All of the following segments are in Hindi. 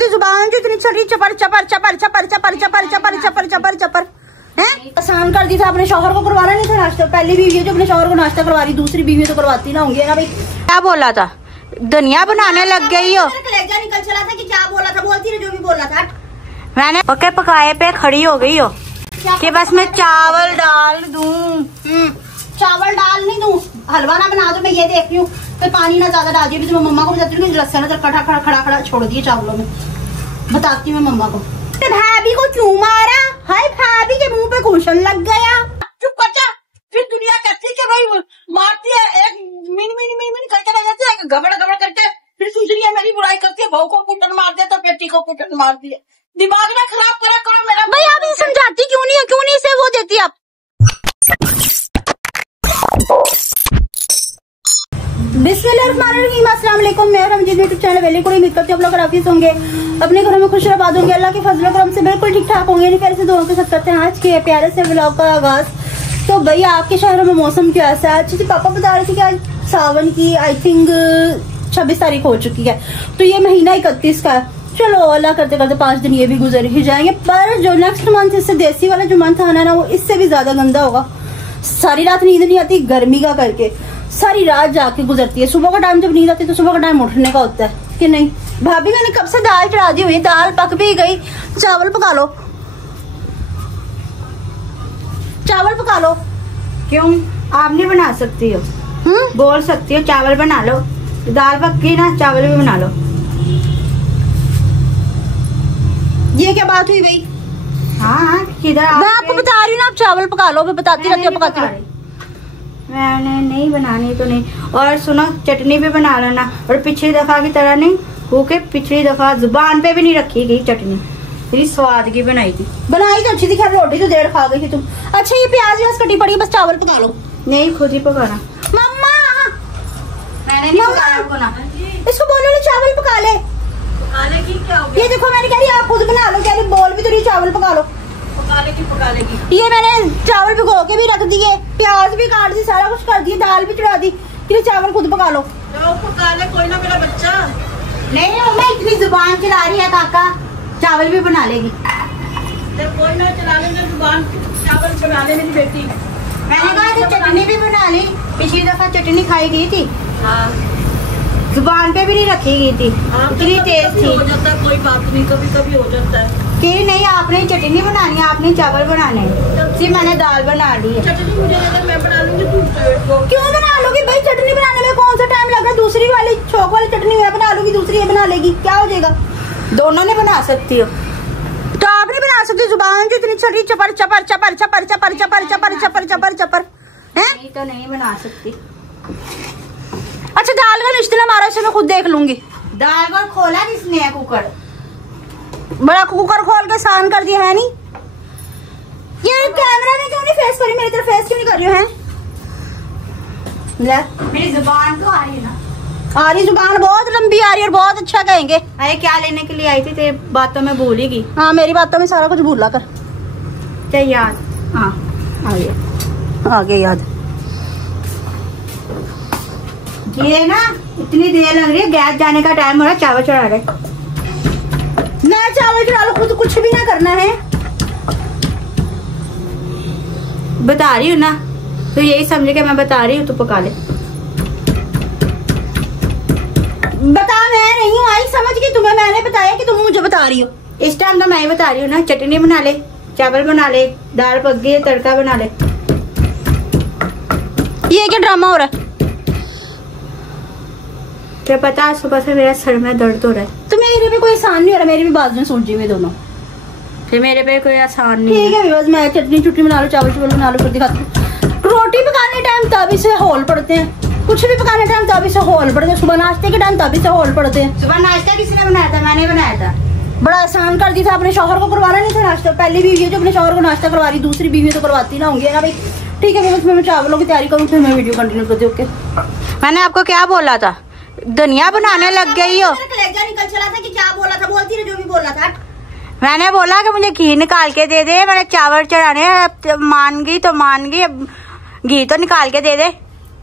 तुझे जुबान जो इतनी चली चपर चपर चपर चपर चपर चपर चपर चपर चपर चपर है। आसान कर दी था, अपने शौहर को करवाना नहीं था नाश्ता। पहली बीवी है जो अपने शौहर को नाश्ता करवा रही, दूसरी बीवी तो करवाती ना होंगी ना भाई। क्या बोला था, दुनिया बनाने लग गई हो। कलेजा निकल चला था कि क्या बोला था, बोलती रहे जो भी बोला था। मैंने पके पकाए पे खड़ी हो गई हो कि बस मैं चावल डाल दूं। चावल डाल नहीं दूं, हलवा ना बना दो, मैं ये देख रही हूँ। फिर पानी ना ज्यादा डाल दिया, मैं मम्मा को बताती हूँ लहसुन खड़ा खड़ा खड़ा खड़ा छोड़ दिए चावलों में। बताती हूँ मैं मम्मा को। भाभी को क्यों मारा? हाय भाभी के मुंह पे घूसन लग गया। चुप कर जा। फिर दुनिया कहती है भाई मारती है, एक मिनी मिनी मिनी मिनी करके रह जाती है, गबड़ गबड़ करके फिर सुन रही है मेरी बुराई करती है। बहू को कुटन मार दिया तो बेटी को कुटन मार दिया। दिमाग ना खराब करा करो मेरा। भाई आप ये समझाती क्यों नहीं है, क्यों नहीं इसे वो देती आप? बिस्मिल्लाहिर्रहमानिर्रहीम, अस्सलाम वालेकुम। मैं रमजीत यूट्यूब चैनल वेले को उम्मीद करती हूँ आप लोग काफी होंगे, अपने घरों में खुश आबाद होंगे, अल्लाह के फजल करम से बिल्कुल ठीक ठाक होंगे। प्यारे से दुआओं के साथ करते हैं आज के प्यारे से व्लॉग का आगाज। तो भाई आपके शहरों में मौसम कैसा है? अच्छी पापा बता रहे थे कि आज सावन की आई थिंक 26 तारीख हो चुकी है, तो ये महीना 31 का है। चलो अल्लाह करते करते 5 दिन ये भी गुजर ही जाएंगे, पर जो नेक्स्ट मंथ इससे देसी वाला जो मंथ आना है ना, वो इससे भी ज्यादा गंदा होगा। सारी रात नींद नहीं आती गर्मी का करके, सारी रात जाके गुजरती है। सुबह का टाइम जब नींद आती है तो सुबह का टाइम उठने का होता है कि नहीं। भाभी मैंने कब से दाल चढ़ा दी हुई, दाल पक भी गई, चावल पका लो, चावल पका लो। क्यों आप नहीं बना सकती हो? बोल सकती हो चावल बना लो, दाल पक गई ना, चावल भी बना लो। ये क्या बात हुई भाई? हाँ किधर मैं आपको बता रही हूँ ना, आप चावल पका लो। मैं बताती रहती हूँ, पकाती रहती। मैंने नहीं बनानी तो नहीं। और सुनो चटनी भी बना लेना, और पिछली दफा की तरह नहीं होके, पिछली दफा जुबान पे भी नहीं रखी गई चटनी, तेरी स्वाद की बनाई थी। बनाई तो अच्छी थी, खैर रोटी तो देर खा गई थी तुम। अच्छा ये प्याज व्याज कटी पड़ी, बस चावल पका लो। नहीं खुद ही पकाना। मम्मा मैंने नहीं पकाना, इसको बोलो ना चावल पका ले। पकाने की क्या हो गया? ये देखो मैंने कह रही आप खुद बना लो, कह रही बोल भी तो रही चावल पका लो। पका लेगी। ये मैंने चावल भिगो के भी रख दिए, प्याज भी काट दी, सारा कुछ कर दिया, दाल भी चढ़ा दी, कि चावल खुद पका लो। तो पका ले कोई ना मेरा बच्चा। नहीं मम्मा इतनी जुबान चला रही है, काका चावल भी बना लेगी। कोई ना चला लेंगे जुबान, चावल बना ले मेरी बेटी। मैंने कहा कि चटनी भी बना ली, पिछली दफा चटनी खाई गई थी, जुबान पे भी नहीं रखी गई थी, इतनी तेज थी। हो जाता है कोई बात नहीं, कभी कभी हो जाता है कि नहीं आपने चटनी बनानी है, आपने चावल बनाने हैं। जी मैंने दाल बना ली है। चटनी मुझे अगर मैं बना लूंगी तो क्यों बना लोगी भाई? चटनी बनाने में कौन सा टाइम लग रहा है? दूसरी वाली चौक वाली चटनी मैं बना लूंगी, दूसरी ये बना लेगी, क्या हो जाएगा? दोनों ने बना सकती हो तो आप नहीं बना सकती? जुबान जो इतनी चली चपर चपर चपर चपर चपर चपर चपर चपर चपर चपर है। नहीं तो नहीं बना सकती। अच्छा दाल का रिश्ते मारा, इसे मैं खुद देख लूंगी। दाल को खोला किसने है? कुकर, बड़ा कुकर खोल के सान कर दिया है। नहीं ये कैमरा में क्यों नहीं फेस करी, मेरी तरफ फेस क्यों नहीं कर रही है? मेरी जुबान तो आ रही है ना। आ रही जुबान बहुत लंबी आ रही है और बहुत अच्छा कहेंगे। अरे क्या लेने के लिए आई थी? तेरी बातों में भूल ही गई। हाँ मेरी बातों में सारा कुछ भूला कर। क्या याद? हाँ आ गया, आ गया याद। ये ना इतनी देर लग रही है, गैस जाने का टाइम हो रहा है, चावल चढ़ा रहे। मैं चावल चढ़ा लो, खुद कुछ भी ना करना है। बता रही हूँ ना, तो यही समझ के मैं बता रही हूँ, तू पका ले। बता मैं नहीं हूँ आई, समझ गई तुम्हें, मैंने बताया कि तुम मुझे बता रही हो। इस टाइम तो मैं ही बता रही हूँ ना, चटनी बना ले, चावल बना ले, दाल पक गई है, तड़का बना ले। ये क्या ड्रामा हो रहा है? क्या पता सुबह से मेरा सर में दर्द हो रहा है। तो मेरे पे कोई आसान नहीं हो रहा, मेरी भी बाजुएं सूझ हुई दोनों। फिर मेरे पे कोई आसान नहीं ठीक है बस मैं चटनी चुटनी बना लो, चावल चावल बना लो, फिर दिखाती हूँ। रोटी पकाने टाइम तभी से हॉल पड़ते हैं, कुछ भी पकाने टाइम तभी से हॉल पड़ते हैं, सुबह नाश्ते के टाइम तभी से हॉल पड़ते हैं। सुबह नाश्ता किसने बनाया था? मैंने बनाया था। बड़ा आसान कर दी था, अपने शौहर को करवाना नहीं था नाश्ता। पहली बीवी है जो अपने शौहर को नाश्ता करवा रही, दूसरी बीवी तो करवाती ना होंगी ना भाई। ठीक है बस मैं चावलों की तैयारी करूँ, फिर मैं वीडियो कंटिन्यू करती हूँ। ओके मैंने आपको क्या बोला था? दुनिया बनाने लग गई हो। कलेजा निकल चला था कि क्या बोला था, बोलती रहे जो भी बोला था। मैंने बोला कि मुझे घी निकाल के दे दे, मैंने चावल चढ़ाने, मान गई तो मान गई, अब घी तो निकाल के दे दे।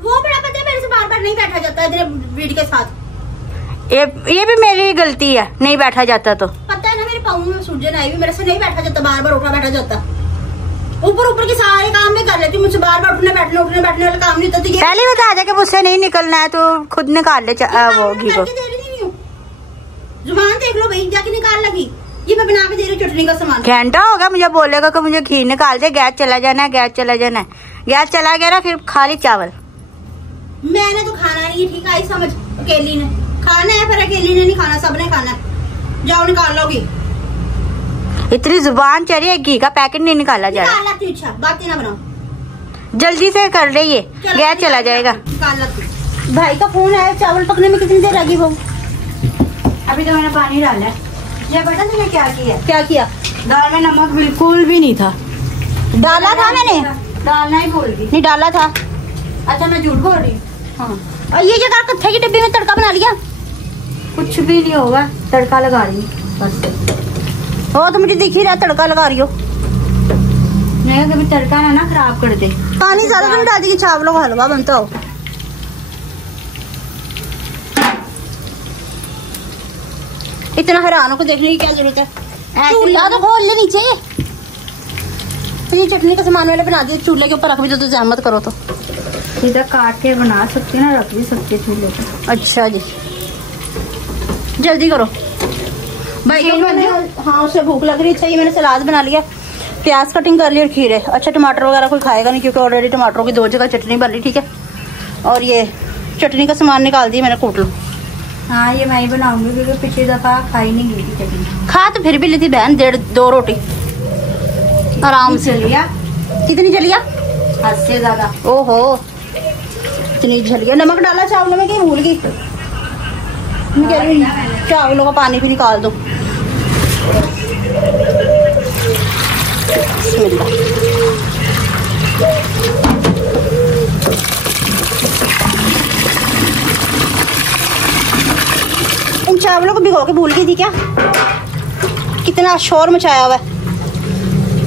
वो बड़ा पता है, मेरे से बार बार नहीं बैठा जाता है भीड़ के साथ। ये भी मेरी गलती है, नहीं बैठा जाता तो। पता है ना मेरे पाँव में सूजन आई हुई, मेरे से नहीं बैठा जाता, बार बार उठा बैठा जाता। ऊपर के सारे काम भी कर लेती, मुझसे बार बार उठने बैठने वाला काम नहीं होता। पहले बता दे कि मुझसे नहीं निकलना है तो खुद निकाल ले वो घी को। जुबान देख लो भाई, जाके निकाल लगी। ये मैं बना के दे रही हूँ चटनी का सामान। घंटा होगा मुझे बोलेगा कि मुझे घी निकाल दे, गैस चला जाना है, गैस चला जाना है। गैस चला गया ना फिर खाली चावल। मैंने तो खाना नहीं है, ठीक है, आई समझ। अकेली ने खाना है, पर अकेली ने नहीं खाना, सबने खाना है। जाओ निकाल लोगी। इतनी जुबान चढ़ी है, घी का पैकेट नहीं निकाला जा रहा। अच्छा बातें ना बनाओ, जल्दी से कर रही है, गैस चला जाएगा। भाई का फोन आया। चावल पकने में कितनी देर लगी वो? अभी तो मैंने पानी डाला है। ये पता तुमने क्या किया? क्या किया? दाल में नमक बिल्कुल भी नहीं था। डाला था मैंने, डालना ही भूल गई। नहीं डाला था। अच्छा मैं झूठ बोल रही हूँ। हाँ। और ये जगह कत्थे की डिब्बी में तड़का बना लिया। कुछ भी नहीं होगा, तड़का लगा रही हूँ बस। वो तो मुझे दिख ही रहा तड़का लगा रही हो। नहीं कभी तड़का ना खराब कर दे। पानी ज्यादा तो डाल दी, चावलों का हलवा बनता हो। इतना हैरान को देखने की क्या जरूरत है? चूल्हा तो खोल ले नीचे। तो ये चटनी का सामान मैंने बना दिया, चूल्हे के ऊपर रख भी दो तो जहमत करो तो। सीधा काट के बना सकती ना, रख भी सकती चूल्हे पे। अच्छा जी, जल्दी करो भाई। हाँ उसे भूख लग रही थी। मैंने सलाद बना लिया, प्याज कटिंग कर ली और खीरे। अच्छा टमाटर वगैरह कोई खाएगा नहीं क्योंकि ऑलरेडी टमाटरों की 2 जगह चटनी बन ली, ठीक है। और ये चटनी का सामान निकाल दिया मैंने, कूट लो। हाँ ये मैं ही बनाऊंगी क्योंकि पिछली दफा खाई नहीं गई थी चटनी। खा तो फिर भी ली थी बहन, 1.5-2 रोटी आराम से लिया। कितनी जलिया? हद से ज्यादा। ओहो इतनी जलिया। नमक डाला चावलों में कि भूल गई? चावलों का पानी भी निकाल दो। इन चावलों को भिगो के भूल गई थी क्या? कितना शोर मचाया हुआ है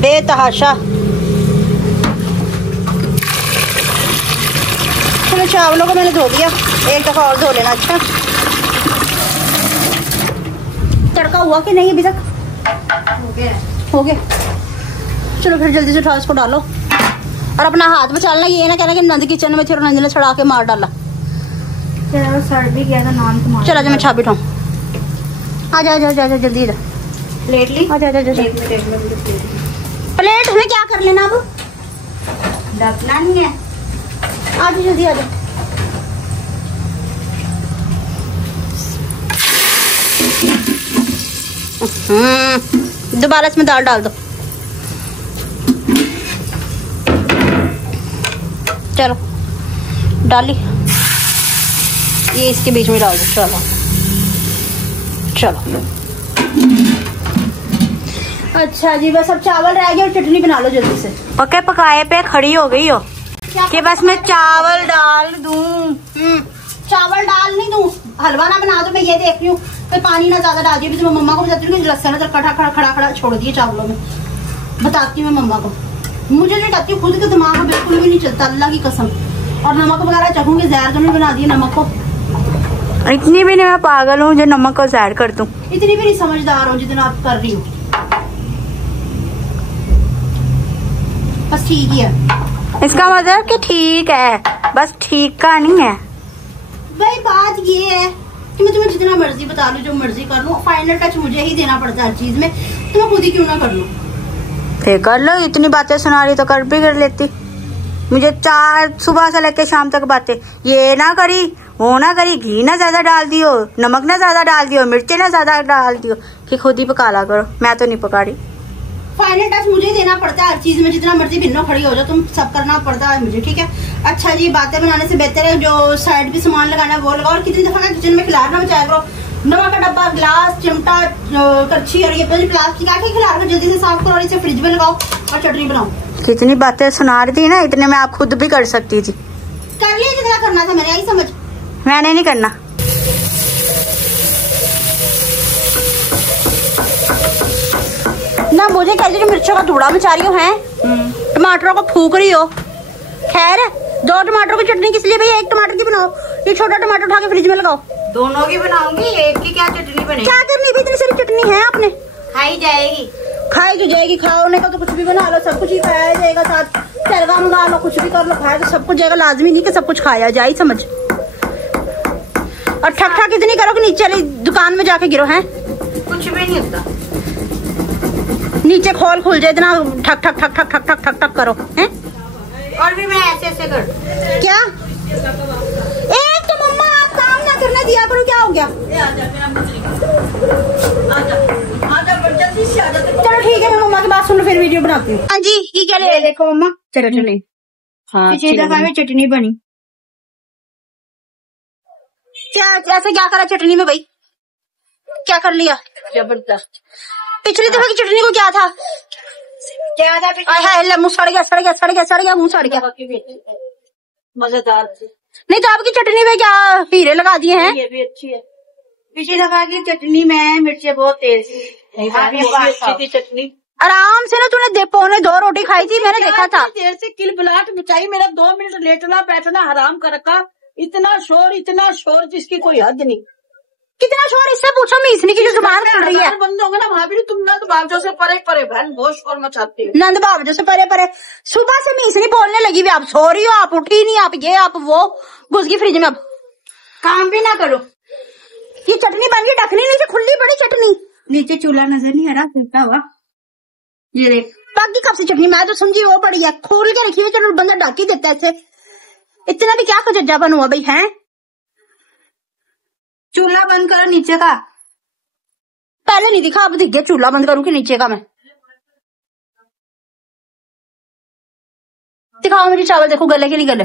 बेतहाशा। चलो चावलों को मैंने धो दिया, एक दफा और धो लेना। अच्छा तड़का हुआ कि नहीं अभी तक? हो गया। चलो फिर जल्दी से उठा इसको डालो और अपना हाथ बचाना। ये ना कहना कि नंद किचन में थे और नंद ने छड़ा के मार डाला। सड़ भी गया था नाम तुम्हारा। चला जा मैं छापी उठाऊं। आ जा जा जा जा जल्दी इधर। प्लेट ली? आ जा जा जा। प्लेट में क्या कर लेना अब? ढकना नहीं है। आ जा जल्दी आ जा। दोबारा इसमें दाल डाल दो। चलो डाली, ये इसके बीच में डाल दो। चलो चलो अच्छा जी, बस अब चावल रह गए और चटनी बना लो जल्दी से। पके पकाए पे खड़ी हो गई हो कि बस मैं चावल डाल दूं। चावल डाल नहीं दूं, हलवा ना बना दो। मैं ये देख रही हूँ कोई पानी ना ज्यादा डाल दिया। मैं मम्मा को बताती हूँ लहसुन खड़ा छोड़ दिए चावलों में। बताती हूँ मैं मम्मा को। मुझे नहीं कहती खुद के दिमाग में बिल्कुल भी नहीं चलता, अल्लाह की कसम। और नमक वगैरह चखूंगी, जहर तो नहीं बना दिया नमक को। इतनी भी नहीं मैं पागल हूँ जो नमक को जहर कर दूं। इतनी भी नहीं समझदार हूँ जितना आप कर रही हो। बस ठीक ही है। इसका मतलब कि ठीक है, बस ठीक का नहीं है। भाई बात ये है कि मैं तुम्हें जितना मर्जी बता लूं, जो मर्जी कर लूं, फाइनल टच मुझे ही देना पड़ता है हर चीज में। तो मैं खुद ही क्यों ना कर लूं? फिर कर लो, इतनी बातें सुना रही तो कर भी कर लेती। मुझे 4 सुबह से लेके शाम तक बातें, ये ना करी वो ना करी, घी ना ज्यादा डाल दियो, नमक ना ज्यादा डाल दियो, मिर्ची ना ज्यादा डाल दियो, कि खुद ही पका ला करो। मैं तो नहीं पका रही। फाइनल टच मुझे ही देना पड़ता है हर चीज में। जितना मर्जी भिन्नो खड़ी हो जाओ, तुम सब करना पड़ता है मुझे, ठीक है। अच्छा जी, बातें बनाने से बेहतर है जो साइड भी सामान लगाना है वो लगाओ। और कितनी दफा किचन में खिलाना बचाया करो। नमक का डब्बा, गिलास, चिमटा, कच्छी और ये प्लास्टिक आके खिला कर जल्दी से साफ करो और इसे फ्रिज में लगाओ और चटनी बनाओ। कितनी बातें सुना रही थी ना, इतने में आप खुद भी कर सकती थी। कर लिया जितना करना था मैंने, आई समझ। मैंने नहीं करना। ना मुझे कह रही मिर्चों का धूड़ा मचा रही हो है, टमाटरों को फूक रही हो। खैर 2 टमाटरों की चटनी किस लिए भैया? 1 टमाटर की बनाओ। ये छोटा टमाटर उठा के फ्रिज में लगाओ। दोनों की बनाऊंगी, एक की क्या चटनी बनेगी? क्या करनी भी, इतनी सारी चटनी है आपने? खाई जाएगी। खाई जो जाएगी, खाने का तो कुछ भी बना लो, सब कुछ ही खाया जाएगा। साथ सरगा मंगा लो, कुछ भी कर लो, खाया तो सब कुछ जाएगा। लाजमी नहीं कि सब कुछ खाया जाए, समझ। और ठक ठक इतनी करो कि नीचे वाली दुकान में जाके गिरो। हैं कुछ भी नहीं होता, नीचे खोल खुल जाए, इतना ठक ठक ठक ठक ठक ठक ठक ठक करो। हैं और भी मैं ऐसे ऐसे कर दूं। क्या? एक तो मम्मा आप काम ना करने दिया करो, क्या हो गया? चलो ठीक है, मैं मम्मा की बात सुन लो, फिर वीडियो बनाती हूँ। हाँ जी, ये क्या ले? देखो मम्मा चटनी, हाँ, पिछली दफा में चटनी बनी। क्या ऐसे क्या करा चटनी में भाई? क्या कर लिया? जबरदस्त। पिछली दफा की चटनी को क्या था? क्या था? हाय मुंह सड़ गया, सड़ गया, सड़ गया, सड़ गया, मुंह सड़ गया। मजेदार थी। नहीं तो आपकी चटनी में क्या हीरे लगा दिए हैं? ये भी अच्छी है। पिछली दफा की चटनी में मिर्चें बहुत तेज थी, अच्छी थी चटनी। आराम से ना, तूने पौने 2 रोटी खाई थी, मैंने देखा था। देर से किलबिलाट मचाई, मेरा 2 मिनट लेटना बैठना हराम कर रखा। इतना शोर जिसकी कोई हद नहीं। कितना शोर? इससे पूछो, मैं इसने की जो जुबान खुल रही है। बंद होगा ना, वहाँ भी तुम नंद बाबजो से परे परे बहन बहुत शोर मचाती हो। नंद बाबजो से परे परे सुबह से मीसनी बोलने लगी भी, आप सो रही हो, आप उठी नहीं, आप ये आप वो, घुस गई फ्रिज में। अब काम भी ना करो। ये चटनी बन गई, ढकनी नीचे खुली बड़ी चटनी। नीचे चूल्हा नजर नहीं आ रहा, फूटा हुआ। ये देख, बाकी कब से चटनी? मैं तो समझी वो पड़ी है, खोल के रखी हुई। चलो बंदा ढक ही देता है ऐसे। इतना भी क्या खजज्जा बन हुआ भाई? है चूल्हा बंद करो नीचे का। पहले नहीं दिखा, अब दिख गया। चूल्हा बंद करूँ कि नीचे का? मैं दिखाओ मेरी चावल, देखो गले के नहीं गले।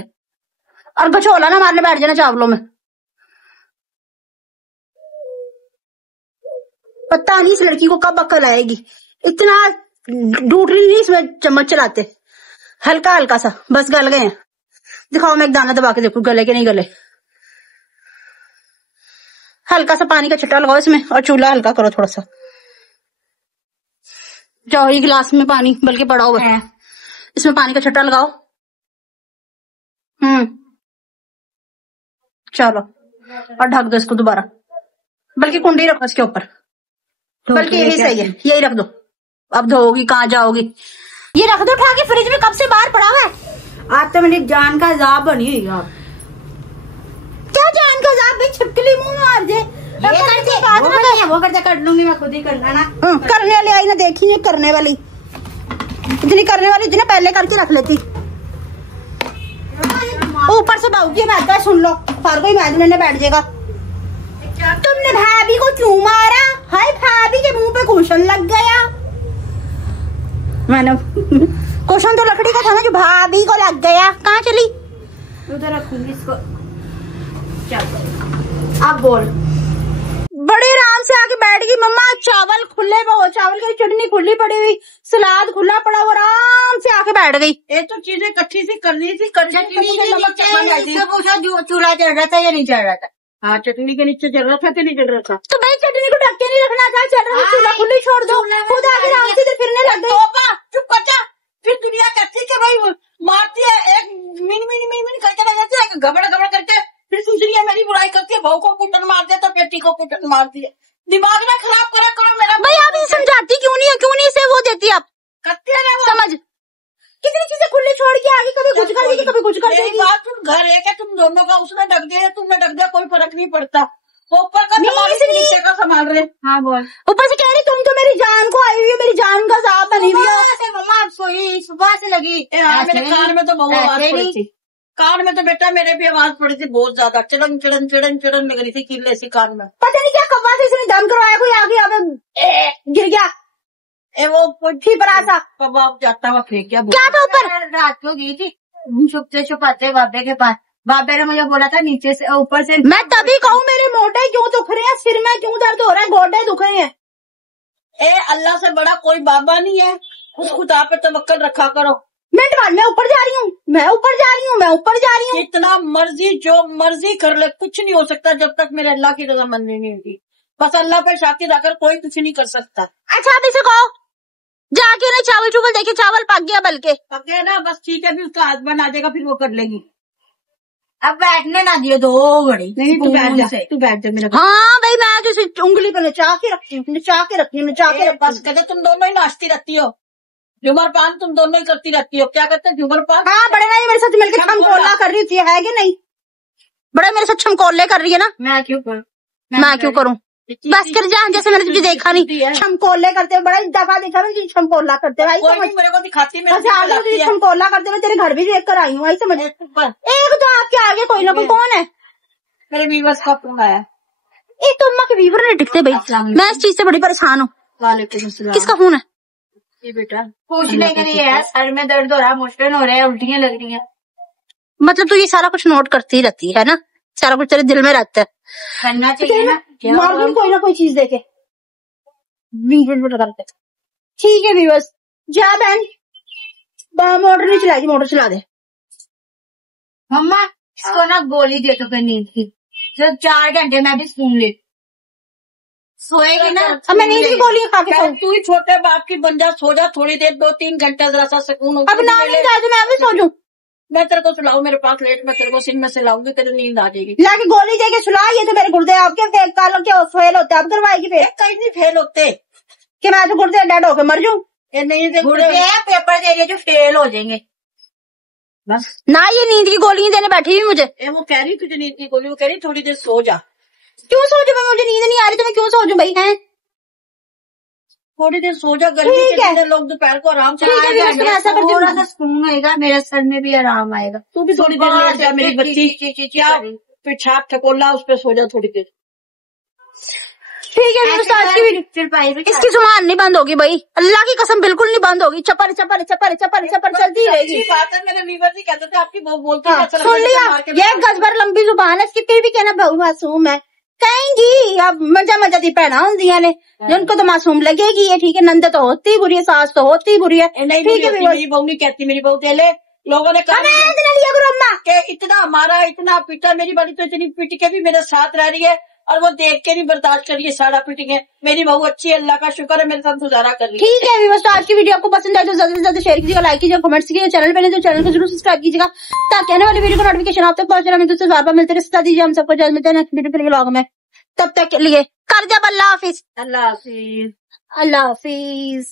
और गछोला ना मारने बैठ जाना चावलों में। पता नहीं इस लड़की को कब अक्ल आएगी। इतना डूटली नहीं इसमें चम्मच चलाते, हल्का हल्का सा, बस गल गए हैं। दिखाओ, मैं एक दाना दबा के देखो गले के नहीं गले। हल्का सा पानी का छट्टा लगाओ इसमें, और चूल्हा हल्का करो थोड़ा सा। जाओ, ये गिलास में पानी बल्कि पड़ा हुआ है, इसमें पानी का छट्टा लगाओ। चलो, और ढक दो इसको दोबारा, बल्कि कुंडी रखो इसके ऊपर, बल्कि यही सही है, यही रख दो। अब धोगी कहाँ जाओगी? ये रख दो उठा के फ्रिज में, कब से बाहर पड़ा हुआ है। आज तो मेरी जान का अजाब बनी हुई है। क्या जान का अजाब भाई? छिपकली मुंह मार दे। वो करते कर लूंगी मैं, खुद ही करना ना। करने वाली आई ना, देखी है करने वाली। इतनी करने वाली इतने पहले करके रख लेती। ऊपर से बाबू की बात है, सुन लो, हर कोई मैदने ने बैठ जाएगा। तुमने भाभी को क्यों मारा? हाय, भाभी के मुंह पे कुशन लग गया। मैंने कुशन तो लकड़ी का था ना, जो भाभी को लग गया। कहाँ चली? उधर रखूंगी इसको। अब बोल। बड़े आराम से आके बैठ गई मम्मा। चावल खुले वो, चावल की चटनी खुली पड़ी हुई, सलाद खुला पड़ा हुआ, आराम से आके बैठ गई। ये तो चीजें इकट्ठी सी करनी थी, चूल्हा चढ़ रहा था या नहीं चढ़ रहा था? हाँ, चटनी के नीचे चल रहा था, नहीं चल रहा था। तो भाई चटनी को ढक के नहीं रखना था, चल रहा चूल्हा खुली छोड़ दो, खुद आके आराम से इधर फिरने लग गई। चुप कर जा। फिर दुनिया कहती है भाई मारती है, एक मिनी करके रह जाती है, गबड़ गबड़ करके फिर दूसरी है मेरी बुराई करती है, बहू को कुटन मार दिया तो बेटी को कुटन मार दिया। दिमाग ना खराब करा करो मेरा। भाई आप ये समझाती क्यों नहीं है? क्यों नहीं इसे वो देती आप? करती है ना समझ, कितनी चीजें खुली छोड़ के आगे, कभी कुछ कर देगी, कभी कुछ कर देगी। तुम घर एक है, तुम दोनों का, उसने ढक दिया तुमने ढक दिया, कोई फर्क नहीं पड़ता। वो ऊपर का नीचे का संभाल रहे। हाँ बोल। ऊपर से कह रही तुम तो मेरी जान को आई हुई है, मेरी जान का साथ बनी हुई है। मम्मा आप सोई, सुबह से लगी। मेरे कान में तो बहुत आवाज पड़ी थी, कान में तो बेटा मेरे भी आवाज पड़ी थी बहुत ज्यादा, चिड़न चिड़न चिड़न चिड़न लग रही थी किले सी कान में। पता नहीं क्या कब्बा से इसने दम करवाया, कोई आगे आगे गिर गया। वो ठीक पर सा कबाब जाता हुआ फेंक गया। क्या था ऊपर? रात को गई थी छुपते छुपाते बाबे के पास, बाबे ने मुझे बोला था नीचे से ऊपर से। मैं तभी कहूँ मेरे मोटे क्यों दुख रहे हैं, सिर में क्यों दर्द हो रहा है, गोडे दुख रहे हैं। अल्लाह से बड़ा कोई बाबा नहीं है, उस खुदा पे तवक्कल रखा करो। मिनट बाद मैं ऊपर जा रही हूँ, मैं ऊपर जा रही हूँ, मैं ऊपर जा रही हूँ। इतना मर्जी जो मर्जी कर ले, कुछ नहीं हो सकता जब तक मेरे अल्लाह की रजामंदी नहीं होगी। बस अल्लाह पे शातिर आकर कोई कुछ नहीं कर सकता। अच्छा आप इसे कहो जाके ना चावल चुवल देखे, चावल पक गया, बल्कि पक गया ना, बस ठीक है, फिर उसका हस्बैंड आ जाएगा, फिर वो कर लेगी। अब बैठने ना दियो दो बड़ी। नहीं तू बैठ जा, तू बैठ जा मेरा। हाँ भाई मैं तो इसे उंगली पे नचा के रखती हूँ, नचा के रखती हूँ, नचा के बस कहते तुम दोनों ही नाचती रहती हो, झूमर पान तुम दोनों ही करती रहती हो। क्या करते झूमर पान? हाँ बड़े भाई मेरे साथ मिलकर छमकोला कर रही थी, है कि नहीं? बड़ा मेरे साथ छमकोले कर रही है ना। मैं क्यों करूँ? मैं क्यों करूँ? बस कर जा, जैसे मैंने तुझे देखा नहीं छमकोले करते, बड़ा दफा देखा मैंने छमकोला करते भाई। मेरे को दिखाती है, छमकोला करते मैं तेरे घर भी देख कर आई हूँ, आई समझ। एक तो आपके आगे कोई ना कोई कौन है? मेरे व्यूअर्स का फोन आया। एक तो अम्मा के व्यूवर नहीं टिकते भाई, मैं इस चीज से बड़ी परेशान हूँ। किसका फोन है? ये बेटा पूछने के लिए है, सर में दर्द हो रहा है, मोशन हो रहा है, उल्टियां लग रही है। मतलब तू ये सारा कुछ नोट करती रहती है ना, सारा कुछ तेरे दिल में रहता है। करना चाहिए ना, मालूम कोई ना कोई चीज देके करते। ठीक है व्यूअर्स, जा बहन मोटर नहीं चलाएगी, मोटर चला दे। मम्मा इसको ना गोली दे दो नींद की, जो 4 घंटे मैं भी सुन ले सोएगी ना। अब मैं नींद की गोली खा के तू ही छोटे बाप की बन जा, सो जा थोड़ी देर, 2-3 घंटे जरा सा सुकून। अब ना नींद आ जाए मैं भी सो जाऊं। मैं तेरे को सुलाऊं, मेरे पास लेट, मैं तेरे को सिर में सुलाऊंगी, तेरी नींद आ जाएगी। लाके गोली दे के सुला, ये तो मेरे गुर्दे आपके कालों के फेल होते, अब करवाएगी फिर? कहीं नहीं फेल होते कि मैं तो गुर्दे डेड होके मर जाऊं? ये नहीं पेपर दे रही जो फेल हो जाएंगे बस ना। ये नींद की गोली देने बैठी हुई मुझे। वो कह रही तुझे नींद की गोली, वो कह रही थोड़ी देर सो जा। क्यों सो जाऊं? मुझे नींद नहीं आ रही तो मैं क्यों सो जाऊं भाई? है थोड़ी देर सो जा, गर्मी के दिन लोग दोपहर को आराम से थोड़ा सा सुकून होगा, मेरे सर में भी आराम आएगा। तू भी थोड़ी देर लेट जा मेरी बच्ची, क्या पेशाब ठकोला उस पर सो जा थोड़ी देर। ठीक है इसकी जुबान नहीं बंद होगी भाई, अल्लाह की कसम बिल्कुल नहीं बंद होगी। चपर चपर चपर चपर चपर चलती रहेगी। मेरे लीवर जी कहते थे आपकी बोलती है। सुन लिया, ये गजबर लंबी जुबान है इसकी, फिर भी कहना बहु मासूम है। कहीं जी अब मजा मजा दी पैदा होंदियां ने, जिनको तो मासूम लगेगी ये। ठीक है, नंद तो होती ही बुरी है, सास तो होती ही बुरी है। ठीक है मेरी बहू नहीं कहती, मेरी बहू तेले लोगों ने कहा कि इतना मारा, इतना पीटा, मेरी बड़ी तो इतनी पीट के भी मेरे साथ रह रही है और वो देख के भी बर्दाश्त कर रही है सारा पीटिंग। मेरी बहू अच्छी है, अल्लाह का शुक्र है, मेरे साथ गुजारा कर रही है। ठीक है व्यूअर्स, आज की वीडियो आपको पसंद आए तो ज्यादा से ज्यादा शेयर कीजिएगा, लाइक कीजिएगा, कमेंट्स कीजिएगा। चैनल पे नहीं तो चैनल को जरूर सब्सक्राइब कीजिएगा ताकि आने वाली वीडियो को नोटिफिकेशन आप तक पहुंच रहा है। तो बार बार मिलते रिश्ता दीजिए, हम सबको जल्द मिलते हैं नेक्स्ट वीडियो के व्लॉग में। तब तक के लिए कर जब अल्लाह हाफिज। अल्लाह हाफिज। अल्लाह हाफिज।